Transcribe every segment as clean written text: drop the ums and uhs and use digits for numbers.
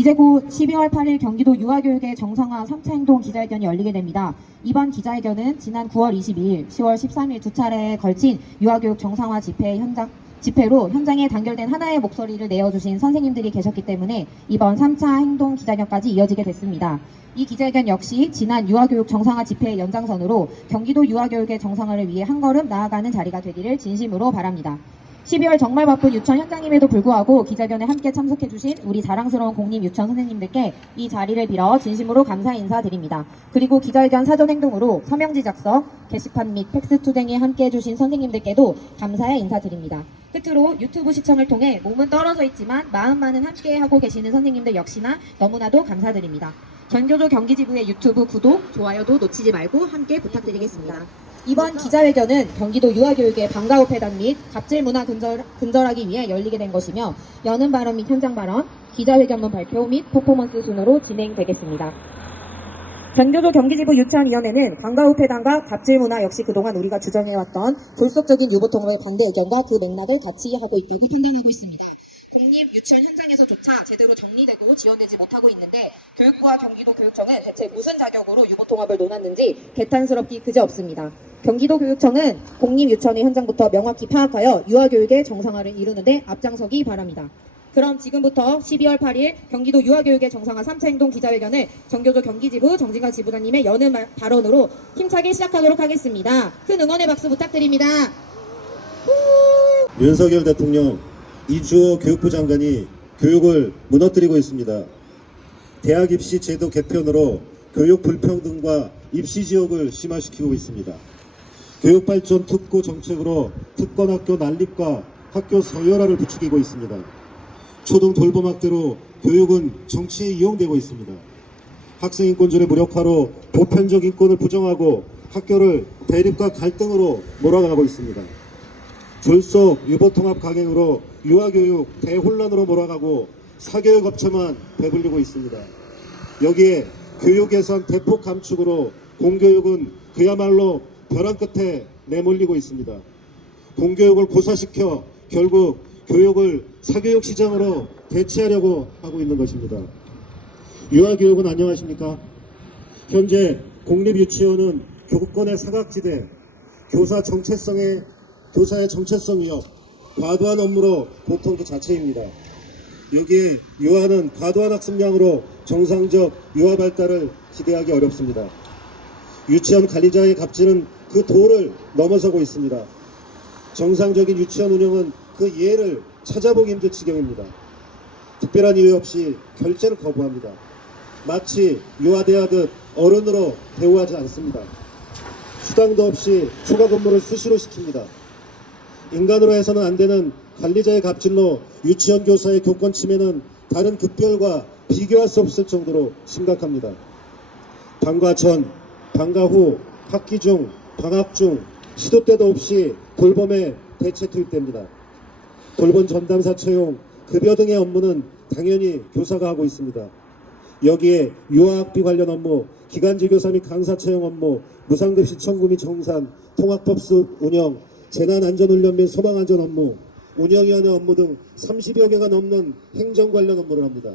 이제 곧 12월 8일 경기도 유아교육의 정상화 3차 행동 기자회견이 열리게 됩니다. 이번 기자회견은 지난 9월 22일, 10월 13일 두 차례에 걸친 유아교육 정상화 집회로 현장에 단결된 하나의 목소리를 내어주신 선생님들이 계셨기 때문에 이번 3차 행동 기자회견까지 이어지게 됐습니다. 이 기자회견 역시 지난 유아교육 정상화 집회의 연장선으로 경기도 유아교육의 정상화를 위해 한 걸음 나아가는 자리가 되기를 진심으로 바랍니다. 12월 정말 바쁜 유치원 현장임에도 불구하고 기자회견에 함께 참석해주신 우리 자랑스러운 공립 유치원 선생님들께 이 자리를 빌어 진심으로 감사 인사드립니다. 그리고 기자회견 사전 행동으로 서명지 작성, 게시판 및 팩스 투쟁에 함께 해주신 선생님들께도 감사의 인사드립니다. 끝으로 유튜브 시청을 통해 몸은 떨어져 있지만 마음만은 함께 하고 계시는 선생님들 역시나 너무나도 감사드립니다. 전교조 경기지부의 유튜브 구독, 좋아요도 놓치지 말고 함께 부탁드리겠습니다. 이번 기자회견은 경기도 유아교육의 방과후 폐단 및 갑질 문화 근절하기 위해 열리게 된 것이며 여는 발언 및 현장 발언, 기자회견문 발표 및 퍼포먼스 순으로 진행되겠습니다. 전교조 경기지부 유치원위원회는 방과후 폐단과 갑질 문화 역시 그동안 우리가 주장해왔던 졸속적인 유보통합의 반대 의견과 그 맥락을 같이 하고 있다고 판단하고 있습니다. 공립 유치원 현장에서조차 제대로 정리되고 지원되지 못하고 있는데 교육부와 경기도 교육청은 대체 무슨 자격으로 유보통합을 논았는지 개탄스럽기 그지없습니다. 경기도 교육청은 공립 유치원의 현장부터 명확히 파악하여 유아교육의 정상화를 이루는 데 앞장서기 바랍니다. 그럼 지금부터 12월 8일 경기도 유아교육의 정상화 3차 행동 기자회견을 전교조 경기지부 정진각 지부장님의 여는 발언으로 힘차게 시작하도록 하겠습니다. 큰 응원의 박수 부탁드립니다. 윤석열 대통령, 이주호 교육부 장관이 교육을 무너뜨리고 있습니다. 대학 입시 제도 개편으로 교육 불평등과 입시 지옥을 심화시키고 있습니다. 교육발전 특구 정책으로 특권학교 난립과 학교 서열화를 부추기고 있습니다. 초등 돌봄학대로 교육은 정치에 이용되고 있습니다. 학생인권조례 무력화로 보편적 인권을 부정하고 학교를 대립과 갈등으로 몰아가고 있습니다. 졸속 유보통합 강행으로 유아교육 대혼란으로 몰아가고 사교육 업체만 배불리고 있습니다. 여기에 교육예산 대폭 감축으로 공교육은 그야말로 벼랑 끝에 내몰리고 있습니다. 공교육을 고사시켜 결국 교육을 사교육 시장으로 대체하려고 하고 있는 것입니다. 유아교육은 안녕하십니까? 현재 공립유치원은 교권의 사각지대, 교사의 정체성 위협, 과도한 업무로 보통 그 자체입니다. 여기에 유아는 과도한 학습량으로 정상적 유아 발달을 기대하기 어렵습니다. 유치원 관리자의 갑질은 그 도를 넘어서고 있습니다. 정상적인 유치원 운영은 그 예를 찾아보기 힘들 지경입니다. 특별한 이유 없이 결제를 거부합니다. 마치 유아대하듯 어른으로 대우하지 않습니다. 수당도 없이 추가 근무를 수시로 시킵니다. 인간으로 해서는 안 되는 관리자의 갑질로 유치원 교사의 교권 침해는 다른 급별과 비교할 수 없을 정도로 심각합니다. 방과 전, 방과 후, 학기 중, 방학 중 시도 때도 없이 돌봄에 대체 투입됩니다. 돌봄 전담사 채용, 급여 등의 업무는 당연히 교사가 하고 있습니다. 여기에 유아학비 관련 업무, 기간제 교사 및 강사 채용 업무, 무상급식 청구 및 정산, 통학법수 운영, 재난안전훈련 및 소방안전 업무, 운영위원회 업무 등 30여 개가 넘는 행정 관련 업무를 합니다.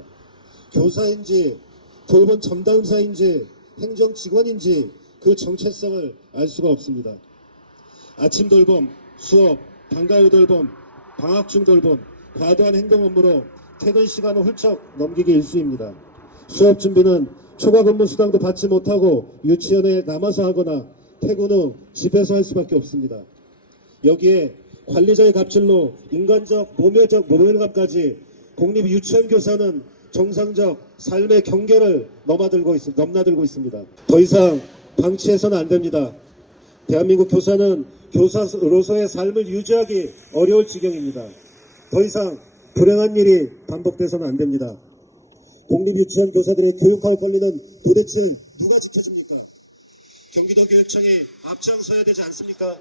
교사인지 돌봄 전담사인지 행정직원인지 그 정체성을 알 수가 없습니다. 아침 돌봄, 수업, 방과 후 돌봄, 방학 중 돌봄, 과도한 행동 업무로 퇴근 시간을 훌쩍 넘기기 일쑤입니다. 수업 준비는 초과 근무 수당도 받지 못하고 유치원에 남아서 하거나 퇴근 후 집에서 할 수밖에 없습니다. 여기에 관리자의 갑질로 인간적 모멸감까지 공립 유치원 교사는 정상적 삶의 경계를 넘나들고 있습니다. 더 이상 방치해서는 안 됩니다. 대한민국 교사는 교사로서의 삶을 유지하기 어려울 지경입니다. 더 이상 불행한 일이 반복돼서는 안 됩니다. 공립 유치원 교사들의 교육할 권리는 도대체 누가 지켜줍니까? 경기도 교육청이 앞장서야 되지 않습니까?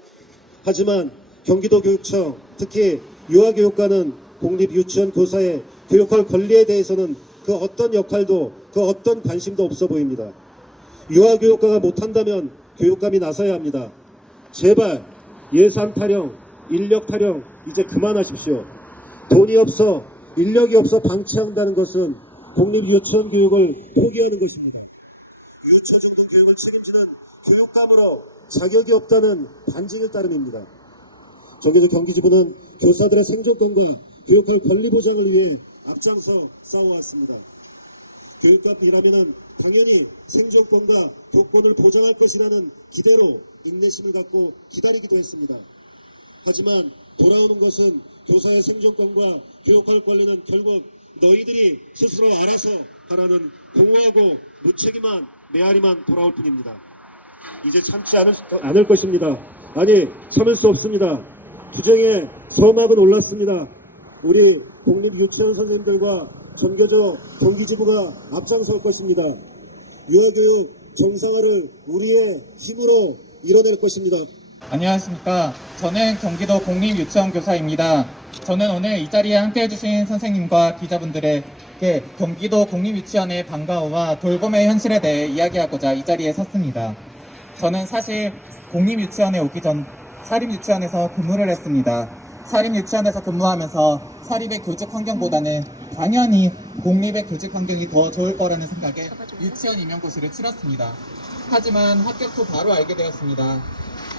하지만 경기도 교육청, 특히 유아교육과는 공립 유치원 교사의 교육할 권리에 대해서는 그 어떤 역할도 그 어떤 관심도 없어 보입니다. 유아교육과가 못한다면 교육감이 나서야 합니다. 제발 예산 타령, 인력 타령 이제 그만하십시오. 돈이 없어, 인력이 없어 방치한다는 것은 공립유치원 교육을 포기하는 것입니다. 유치원생들 교육을 책임지는 교육감으로 자격이 없다는 반증일 따름입니다. 정교조 경기지부는 교사들의 생존권과 교육할 권리 보장을 위해 앞장서 싸워왔습니다. 교육감이라면 당연히 생존권과 교권을 보장할 것이라는 기대로 인내심을 갖고 기다리기도 했습니다. 하지만 돌아오는 것은 교사의 생존권과 교육할 권리는 결국 너희들이 스스로 알아서 하라는 공허하고 무책임한 메아리만 돌아올 뿐입니다. 이제 참지 않을 것입니다. 아니, 참을 수 없습니다. 투쟁의 서막은 올랐습니다. 우리 공립유치원 선생님들과 전교조 경기지부가 앞장설 것입니다. 유아교육 정상화를 우리의 힘으로 이뤄낼 것입니다. 안녕하십니까. 저는 경기도 공립유치원 교사입니다. 저는 오늘 이 자리에 함께해 주신 선생님과 기자분들에게 경기도 공립유치원의 방과후와 돌봄의 현실에 대해 이야기하고자 이 자리에 섰습니다. 저는 사실 공립유치원에 오기 전 사립유치원에서 근무를 했습니다. 사립유치원에서 근무하면서 사립의 교직 환경보다는 당연히 공립의 교직 환경이 더 좋을 거라는 생각에 유치원 임용고시를 치렀습니다. 하지만 합격 후 바로 알게 되었습니다.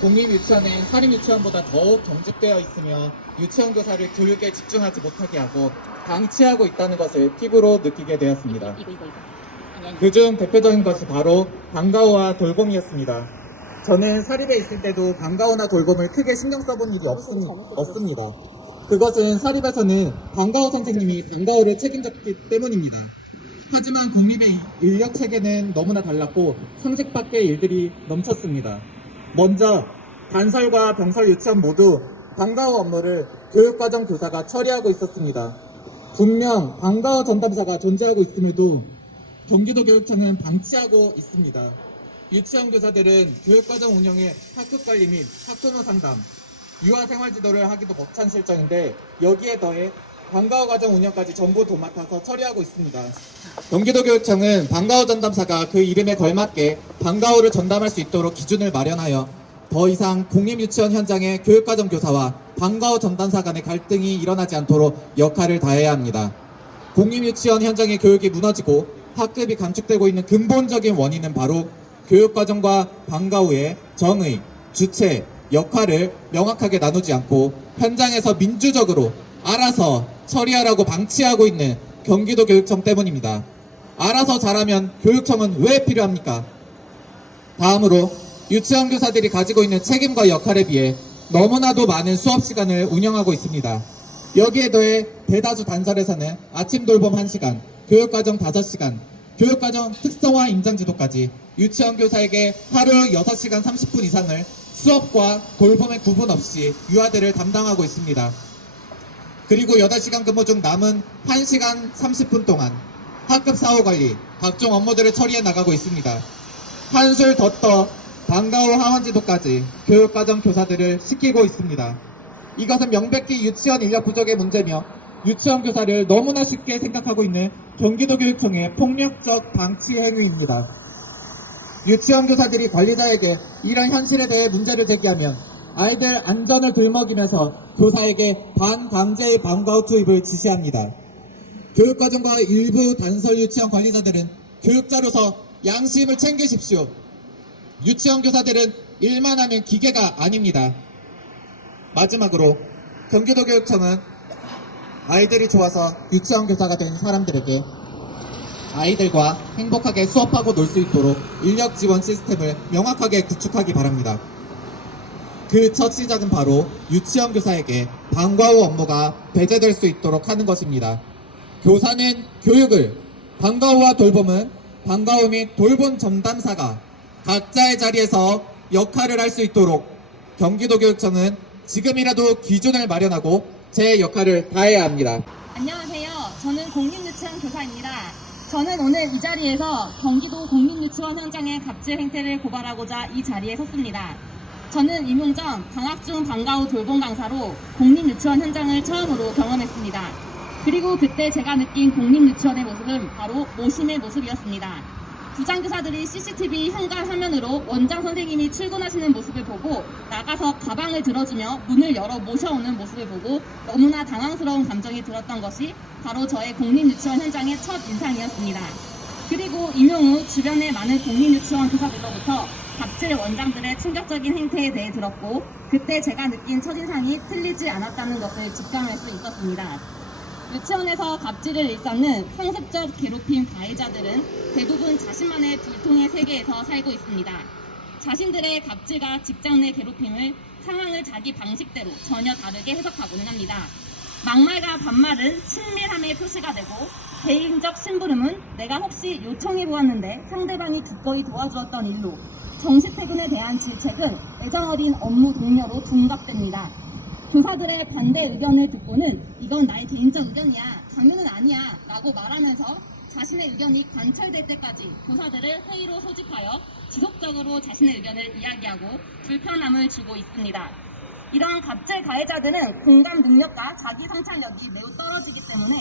공립유치원은 사립유치원보다 더욱 경직되어 있으며 유치원 교사를 교육에 집중하지 못하게 하고 방치하고 있다는 것을 피부로 느끼게 되었습니다. 그중 대표적인 것이 바로 방과후와 돌봄이었습니다. 저는 사립에 있을 때도 방과후나 돌봄을 크게 신경 써본 일이 없습니다. 그것은 사립에서는 방과후 선생님이 방과후를 책임졌기 때문입니다. 하지만 공립의 인력 체계는 너무나 달랐고 상식 밖의 일들이 넘쳤습니다. 먼저 단설과 병설 유치원 모두 방과후 업무를 교육과정 교사가 처리하고 있었습니다. 분명 방과후 전담사가 존재하고 있음에도 경기도 교육청은 방치하고 있습니다. 유치원 교사들은 교육과정 운영에 학급 관리 및 학부모 상담, 유아 생활 지도를 하기도 벅찬 실정인데 여기에 더해 방과후 과정 운영까지 전부 도맡아서 처리하고 있습니다. 경기도 교육청은 방과후 전담사가 그 이름에 걸맞게 방과후를 전담할 수 있도록 기준을 마련하여 더 이상 공립유치원 현장의 교육과정 교사와 방과후 전담사 간의 갈등이 일어나지 않도록 역할을 다해야 합니다. 공립유치원 현장의 교육이 무너지고 학급이 감축되고 있는 근본적인 원인은 바로 교육과정과 방과후의 정의, 주체, 역할을 명확하게 나누지 않고 현장에서 민주적으로 알아서 처리하라고 방치하고 있는 경기도 교육청 때문입니다. 알아서 잘하면 교육청은 왜 필요합니까? 다음으로 유치원 교사들이 가지고 있는 책임과 역할에 비해 너무나도 많은 수업 시간을 운영하고 있습니다. 여기에 더해 대다수 단설에서는 아침 돌봄 1시간, 교육과정 5시간, 교육과정 특성화 임장지도까지 유치원 교사에게 하루 6시간 30분 이상을 수업과 돌봄의 구분 없이 유아들을 담당하고 있습니다. 그리고 8시간 근무 중 남은 1시간 30분 동안 학급 사후 관리, 각종 업무들을 처리해 나가고 있습니다. 한술 더 떠 방과후 하원 지도까지 교육과정 교사들을 시키고 있습니다. 이것은 명백히 유치원 인력 부족의 문제며 유치원 교사를 너무나 쉽게 생각하고 있는 경기도 교육청의 폭력적 방치 행위입니다. 유치원 교사들이 관리자에게 이런 현실에 대해 문제를 제기하면 아이들 안전을 들먹이면서 교사에게 반강제의 방과후 투입을 지시합니다. 교육과정과 일부 단설 유치원 관리자들은 교육자로서 양심을 챙기십시오. 유치원 교사들은 일만 하면 기계가 아닙니다. 마지막으로 경기도 교육청은 아이들이 좋아서 유치원 교사가 된 사람들에게 아이들과 행복하게 수업하고 놀 수 있도록 인력 지원 시스템을 명확하게 구축하기 바랍니다. 그 첫 시작은 바로 유치원 교사에게 방과후 업무가 배제될 수 있도록 하는 것입니다. 교사는 교육을, 방과후와 돌봄은 방과후 및 돌봄 전담사가 각자의 자리에서 역할을 할 수 있도록 경기도 교육청은 지금이라도 기준을 마련하고 제 역할을 다해야 합니다. 안녕하세요. 저는 공립유치원 교사입니다. 저는 오늘 이 자리에서 경기도 공립유치원 현장의 갑질 행태를 고발하고자 이 자리에 섰습니다. 저는 임용 전 방학 중 방과후 돌봄 강사로 공립유치원 현장을 처음으로 경험했습니다. 그리고 그때 제가 느낀 공립유치원의 모습은 바로 모심의 모습이었습니다. 부장교사들이 CCTV 현관 화면으로 원장 선생님이 출근하시는 모습을 보고 나가서 가방을 들어주며 문을 열어 모셔오는 모습을 보고 너무나 당황스러운 감정이 들었던 것이 바로 저의 공립유치원 현장의 첫 인상이었습니다. 그리고 임용 후 주변의 많은 공립유치원 교사들로부터 갑질 원장들의 충격적인 행태에 대해 들었고 그때 제가 느낀 첫인상이 틀리지 않았다는 것을 직감할 수 있었습니다. 유치원에서 갑질을 일삼는 상습적 괴롭힘 가해자들은 대부분 자신만의 불통의 세계에서 살고 있습니다. 자신들의 갑질과 직장 내 괴롭힘을 상황을 자기 방식대로 전혀 다르게 해석하고는 합니다. 막말과 반말은 친밀함의 표시가 되고 개인적 심부름은 내가 혹시 요청해 보았는데 상대방이 기꺼이 도와주었던 일로 정시퇴근에 대한 질책은 애정어린 업무 동료로 둔갑됩니다. 교사들의 반대 의견을 듣고는 이건 나의 개인적 의견이야, 강요는 아니야 라고 말하면서 자신의 의견이 관철될 때까지 교사들을 회의로 소집하여 지속적으로 자신의 의견을 이야기하고 불편함을 주고 있습니다. 이런 갑질 가해자들은 공감 능력과 자기 성찰력이 매우 떨어지기 때문에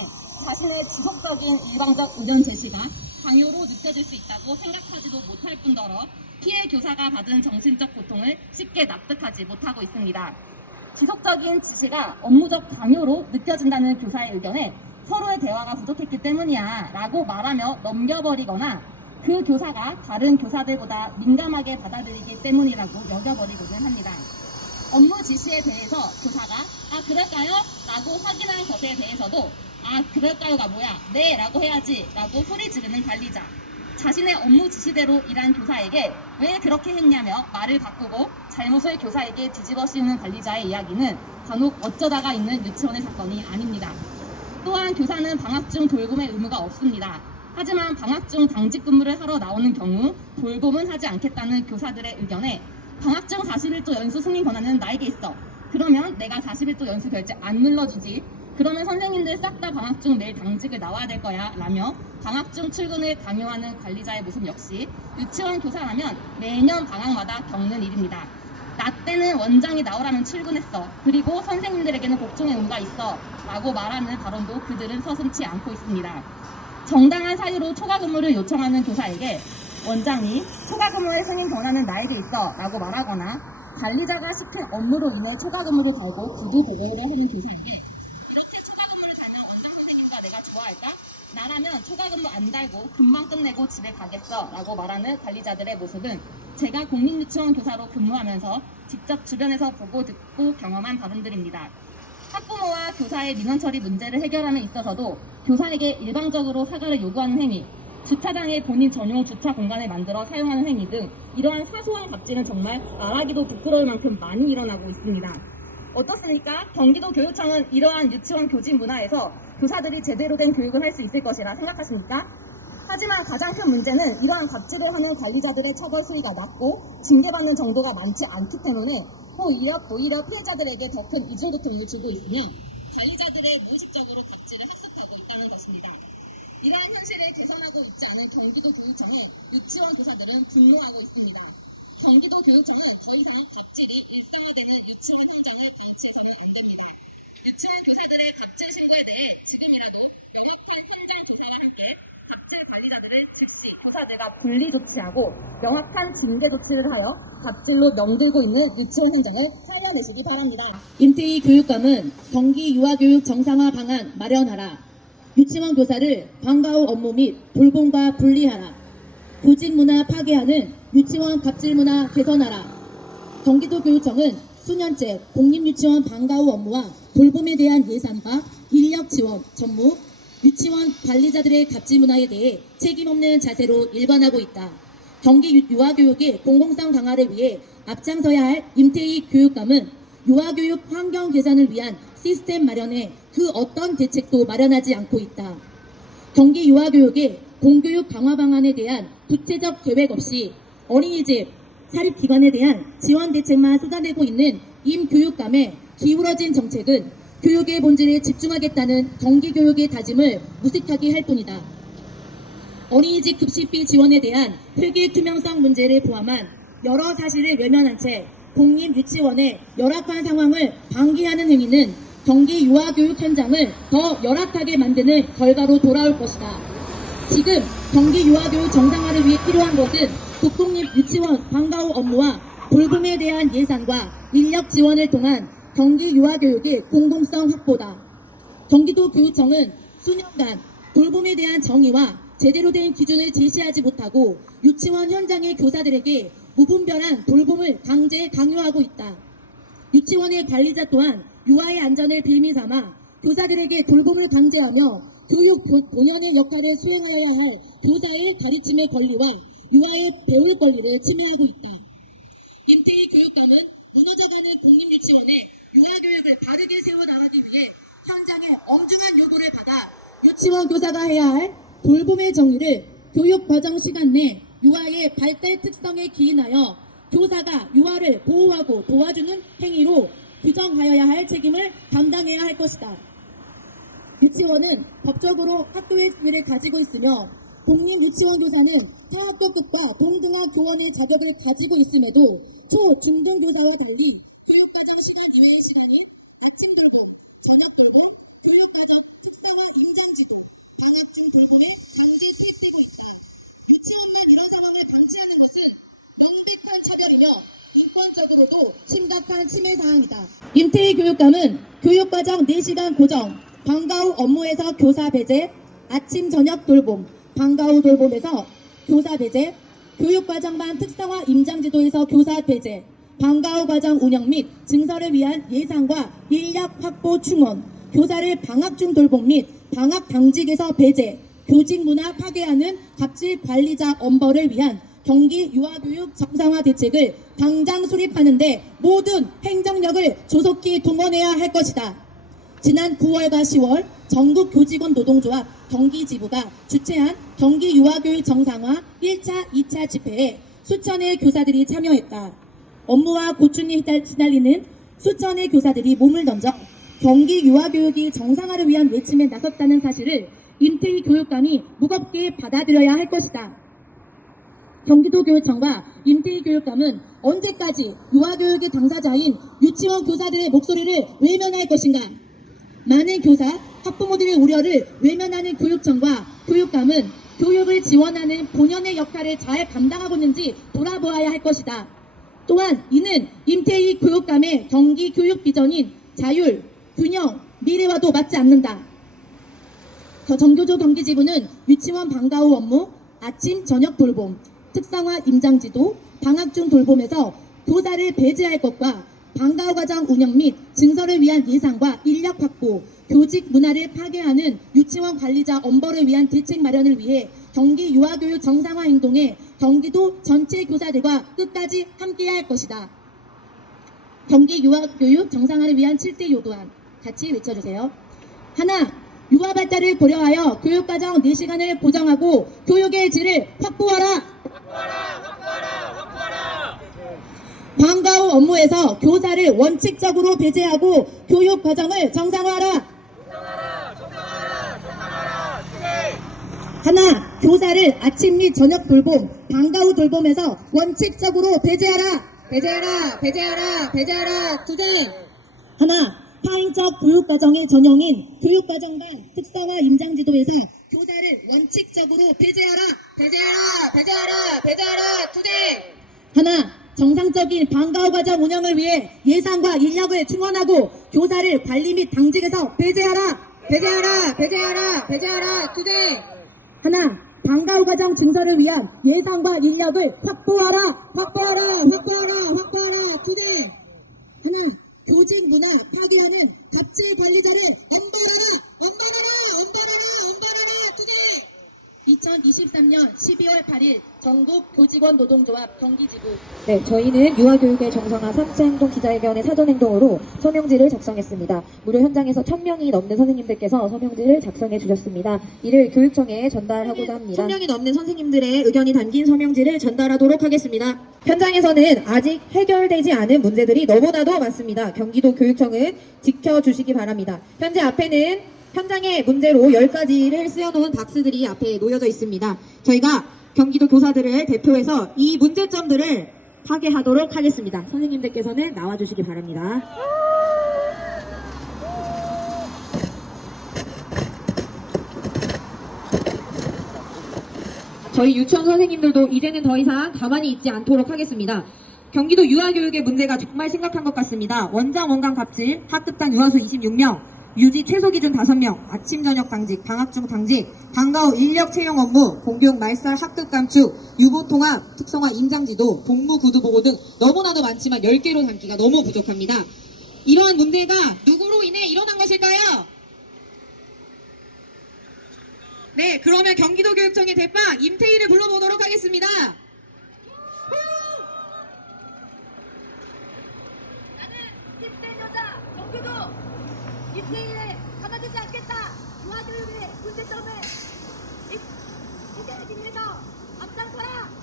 자신의 지속적인 일방적 의견 제시가 강요로 느껴질 수 있다고 생각하지도 못할 뿐더러 피해 교사가 받은 정신적 고통을 쉽게 납득하지 못하고 있습니다. 지속적인 지시가 업무적 강요로 느껴진다는 교사의 의견에 서로의 대화가 부족했기 때문이야 라고 말하며 넘겨버리거나 그 교사가 다른 교사들보다 민감하게 받아들이기 때문이라고 여겨버리고는 합니다. 업무 지시에 대해서 교사가 그럴까요? 라고 확인한 것에 대해서도 그럴까요가 뭐야? 네 라고 해야지 라고 소리 지르는 관리자. 자신의 업무 지시대로 일한 교사에게 왜 그렇게 했냐며 말을 바꾸고 잘못을 교사에게 뒤집어 씌우는 관리자의 이야기는 간혹 어쩌다가 있는 유치원의 사건이 아닙니다. 또한 교사는 방학 중 돌봄의 의무가 없습니다. 하지만 방학 중 당직 근무를 하러 나오는 경우 돌봄은 하지 않겠다는 교사들의 의견에 방학 중 41조 연수 승인 권한은 나에게 있어. 그러면 내가 41조 연수 결제 안 눌러주지. 그러면 선생님들 싹 다 방학 중 매일 당직을 나와야 될 거야 라며 방학 중 출근을 강요하는 관리자의 모습 역시 유치원 교사라면 매년 방학마다 겪는 일입니다. 나 때는 원장이 나오라면 출근했어. 그리고 선생님들에게는 복종의 의무가 있어 라고 말하는 발언도 그들은 서슴지 않고 있습니다. 정당한 사유로 초과 근무를 요청하는 교사에게 원장이 초과 근무의 승인 권한은 나에게 있어 라고 말하거나 관리자가 시킨 업무로 인해 초과 근무를 달고 부두 보고를 하는 교사에게 이렇게 초과 근무를 달면 원장 선생님과 내가 좋아할까? 나라면 초과 근무 안 달고 금방 끝내고 집에 가겠어 라고 말하는 관리자들의 모습은 제가 공립유치원 교사로 근무하면서 직접 주변에서 보고 듣고 경험한 발언들입니다. 학부모와 교사의 민원 처리 문제를 해결함에 있어서도 교사에게 일방적으로 사과를 요구하는 행위, 주차장에 본인 전용 주차 공간을 만들어 사용하는 행위 등 이러한 사소한 갑질은 정말 말하기도 부끄러울 만큼 많이 일어나고 있습니다. 어떻습니까? 경기도 교육청은 이러한 유치원 교직 문화에서 교사들이 제대로 된 교육을 할 수 있을 것이라 생각하십니까? 하지만 가장 큰 문제는 이러한 갑질을 하는 관리자들의 처벌 수위가 낮고 징계받는 정도가 많지 않기 때문에 오히려 피해자들에게 더 큰 이중고통을 주고 있으며 관리자들의 무의식적으로 갑질을 학습하고 있다는 것입니다. 이러한 현실을 개선하고 있지 않은 경기도 교육청에 유치원 교사들은 분노하고 있습니다. 경기도 교육청은 더 이상 갑질이 일상화되는 유치원 현장을 방치해서는 안 됩니다. 유치원 교사들의 갑질 신고에 대해 지금이라도 명확한 현장 조사와 함께 갑질 관리자들을 즉시 교사들과 분리 조치하고 명확한 징계 조치를 하여 갑질로 명들고 있는 유치원 현장을 살려내시기 바랍니다. 임태희 교육감은 경기 유아교육 정상화 방안 마련하라. 유치원 교사를 방과 후 업무 및 돌봄과 분리하라. 조직 문화 파괴하는 유치원 갑질 문화 개선하라. 경기도 교육청은 수년째 공립유치원 방과 후 업무와 돌봄에 대한 예산과 인력 지원, 전무, 유치원 관리자들의 갑질 문화에 대해 책임없는 자세로 일관하고 있다. 경기 유아교육의 공공성 강화를 위해 앞장서야 할 임태희 교육감은 유아교육 환경 개선을 위한 시스템 마련에 그 어떤 대책도 마련하지 않고 있다. 경기 유아교육의 공교육 강화 방안에 대한 구체적 계획 없이 어린이집, 사립기관에 대한 지원 대책만 쏟아내고 있는 임 교육감의 기울어진 정책은 교육의 본질에 집중하겠다는 경기교육의 다짐을 무색하게 할 뿐이다. 어린이집 급식비 지원에 대한 회계 투명성 문제를 포함한 여러 사실을 외면한 채 공립유치원의 열악한 상황을 방기하는 행위는 경기 유아교육 현장을 더 열악하게 만드는 결과로 돌아올 것이다. 지금 경기 유아교육 정상화를 위해 필요한 것은 국공립 유치원 방과 후 업무와 돌봄에 대한 예산과 인력 지원을 통한 경기 유아교육의 공공성 확보다. 경기도 교육청은 수년간 돌봄에 대한 정의와 제대로 된 기준을 제시하지 못하고 유치원 현장의 교사들에게 무분별한 돌봄을 강요하고 있다. 유치원의 관리자 또한 유아의 안전을 빌미 삼아 교사들에게 돌봄을 강제하며 교육 본연의 역할을 수행하여야 할 교사의 가르침의 권리와 유아의 배울 권리를 침해하고 있다. 임태희 교육감은 무너져가는 공립유치원의 유아교육을 바르게 세워나가기 위해 현장의 엄중한 요구를 받아 유치원 교사가 해야 할 돌봄의 정의를 교육과정 시간 내 유아의 발달 특성에 기인하여 교사가 유아를 보호하고 도와주는 행위로 규정하여야 할 책임을 감당해야 할 것이다. 유치원은 법적으로 학교의 지위를 가지고 있으며 공립유치원 교사는 사학교급과 동등한 교원의 자격을 가지고 있음에도 초, 중등 교사와 달리 교육과정 시간 이외의 시간인 아침 돌봄, 저녁 돌봄, 교육과정 특성화 임장지도, 방학 중 돌봄에 강제 투입되고 있다. 유치원만 이런 상황을 방치하는 것은 명백한 차별이며 인권적으로도 심각한 침해 사항이다. 임태희 교육감은 교육과정 4시간 고정, 방과 후 업무에서 교사 배제, 아침 저녁 돌봄, 방과 후 돌봄에서 교사 배제, 교육과정반 특성화 임장지도에서 교사 배제, 방과 후 과정 운영 및 증설을 위한 예산과 인력 확보 충원, 교사를 방학 중 돌봄 및 방학 당직에서 배제, 교직 문화 파괴하는 갑질 관리자 엄벌을 위한 경기 유아교육 정상화 대책을 당장 수립하는데 모든 행정력을 조속히 동원해야 할 것이다. 지난 9월과 10월 전국 교직원 노동조합 경기지부가 주최한 경기 유아교육 정상화 1차, 2차 집회에 수천의 교사들이 참여했다. 업무와 고충에 시달리는 수천의 교사들이 몸을 던져 경기 유아교육이 정상화를 위한 외침에 나섰다는 사실을 임태희 교육감이 무겁게 받아들여야 할 것이다. 경기도교육청과 임태희 교육감은 언제까지 유아교육의 당사자인 유치원 교사들의 목소리를 외면할 것인가? 많은 교사, 학부모들의 우려를 외면하는 교육청과 교육감은 교육을 지원하는 본연의 역할을 잘 감당하고 있는지 돌아보아야 할 것이다. 또한 이는 임태희 교육감의 경기 교육 비전인 자율, 균형, 미래와도 맞지 않는다. 정교조 경기지부는 유치원 방과 후 업무, 아침, 저녁 돌봄, 특성화 임장지도, 방학 중 돌봄에서 교사를 배제할 것과 방과 후 과정 운영 및 증설을 위한 예산과 인력 확보, 교직 문화를 파괴하는 유치원 관리자 엄벌을 위한 대책 마련을 위해 경기 유아교육 정상화 행동에 경기도 전체 교사들과 끝까지 함께해야 할 것이다. 경기 유아교육 정상화를 위한 7대 요구안 같이 외쳐주세요. 하나, 유아 발달을 고려하여 교육과정 4시간을 고정하고 교육의 질을 확보하라. 방과 후 업무에서 교사를 원칙적으로 배제하고 교육 과정을 정상화하라. 하나, 교사를 아침 및 저녁 돌봄, 방과 후 돌봄에서 원칙적으로 배제하라. 배제하라. 둘째, 하나, 파행적 교육과정의 전형인 교육과정반 특성화 임장지도에서 교사를 원칙적으로 배제하라. 둘째, 하나, 정상적인 방과 후 과정 운영을 위해 예산과 인력을 충원하고 교사를 관리 및 당직에서 배제하라. 둘째, 하나, 방과 후 과정 증설을 위한 예산과 인력을 확보하라. 둘째, 하나, 교직 문화 파괴하는 갑질 관리자를 엄벌하라. 둘째, 2023년 12월 8일 전국 교직원 노동조합 경기지부. 네, 저희는 유아교육의 정상화 3차 행동 기자회견의 사전행동으로 서명지를 작성했습니다. 무려 현장에서 1000명이 넘는 선생님들께서 서명지를 작성해 주셨습니다. 이를 교육청에 전달하고자 합니다. 1000명이 넘는 선생님들의 의견이 담긴 서명지를 전달하도록 하겠습니다. 현장에서는 아직 해결되지 않은 문제들이 너무나도 많습니다. 경기도 교육청은 지켜주시기 바랍니다. 현재 앞에는 현장의 문제로 10가지를 쓰여놓은 박스들이 앞에 놓여져 있습니다. 저희가 경기도 교사들을 대표해서 이 문제점들을 파괴하도록 하겠습니다. 선생님들께서는 나와주시기 바랍니다. 저희 유치원 선생님들도 이제는 더 이상 가만히 있지 않도록 하겠습니다. 경기도 유아교육의 문제가 정말 심각한 것 같습니다. 원장 원강 갑질, 학급당 유아수 26명, 유지 최소 기준 5명, 아침 저녁 당직, 방학 중 당직, 방과 후 인력 채용 업무, 공교육 말살 학급 감축, 유보 통합, 특성화 임장 지도, 복무 구두 보고 등 너무나도 많지만 10개로 담기가 너무 부족합니다. 이러한 문제가 누구로 인해 일어난 것일까요? 네, 그러면 경기도교육청의 대빵 임태희를 불러보도록 하겠습니다. 나는 힘센 여자 경기도 임태희를 가만두지 않겠다. 유아교육의 문제점을 해결하기 위해서 앞장서라.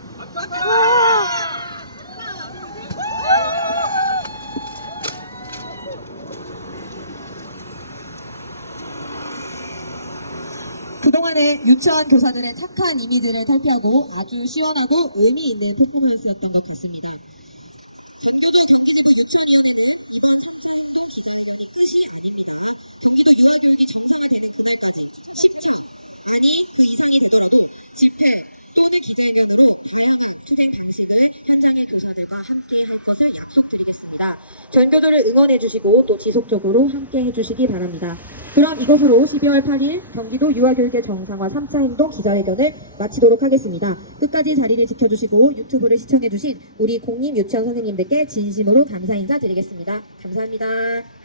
그동안의 유치원 교사들의 착한 이미지를 탈피하고 아주 시원하고 의미 있는 퍼포먼스였던 것 같습니다. 경기도 경기지부 유치원위원회는 이번 삼층동 기자회견이 끝이 아닙니다. 경기도 유아교육이 정상화되는 그날까지 10천, 만약 그 이상이 되더라도 집회 또는 기자회견으로 다양한 투쟁 방식을 현장의 교사들과 함께 할 것을 약속드리겠습니다. 전교조를 응원해 주시고 또 지속적으로 함께 해주시기 바랍니다. 그럼 이것으로 12월 8일 경기도 유아교육의 정상화 3차 행동 기자회견을 마치도록 하겠습니다. 끝까지 자리를 지켜주시고 유튜브를 시청해주신 우리 공립 유치원 선생님들께 진심으로 감사 인사 드리겠습니다. 감사합니다.